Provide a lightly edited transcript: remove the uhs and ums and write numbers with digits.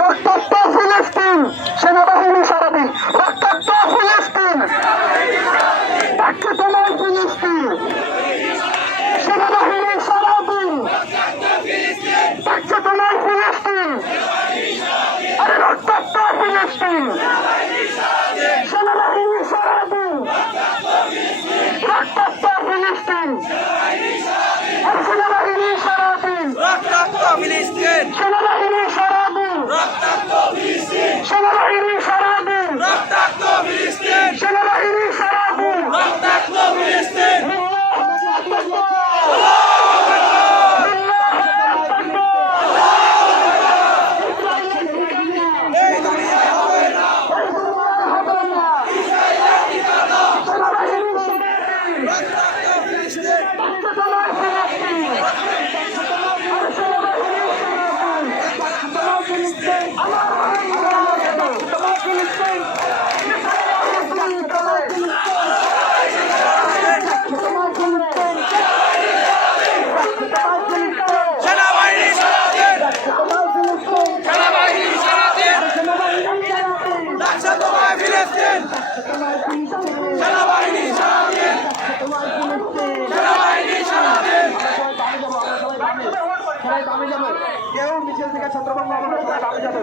রক্তাক্ত ফিলিস্তিন, সেনাবাহিনী সারাদিন রক্তাক্ত ফিলিস্তিন, তোমার ফিলিস্তিন, সেনাবাহিনী সারাদিন তোমার ফিলিস্তিন, আরে রক্তাক্ত ফিলিস্তিন, সেনাবাহিনী সারাদিন রক্তাক্ত ফিলিস্তিন, সেনাবাহিনী সারাদিন রক্তাক্ত ফিলিস্তিন, সেনাবাহিনী সারাদিন সেনাবাহিনী সারাদিন রক্তাক্ত ফিলিস্তিন, সেনাবাহিনী সারাদিন রক্তাক্ত ফিলিস্তিন। এই দুনিয়ায় হবে না, রক্তাক্ত ফিলিস্তিন, সেনাবাহিনী সারাদিন, সেনাবাহিনী সারাদিন, রাখছে তোমায় ফিলিস্তিন, সেনাবাহিনী সারাদিন, সেনাবাহিনী সারাদিন। কেউ মিছিল থেকে ছত্রভঙ্গ দাবি যাবে